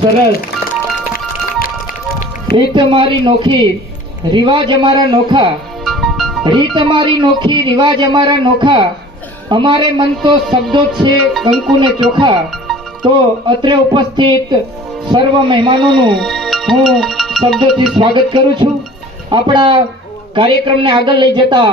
સરસ. રીત અમારી નોખી રિવાજ અમારા નોખા, રીત અમારી નોખી રિવાજ અમારા નોખા, અમારે મન તો શબ્દો છે કંકુ ને ચોખા. તો અત્રે ઉપસ્થિત સર્વ મહેમાનોનું હું શબ્દોથી સ્વાગત કરું છું. આપણા કાર્યક્રમને આગળ લઈ જતા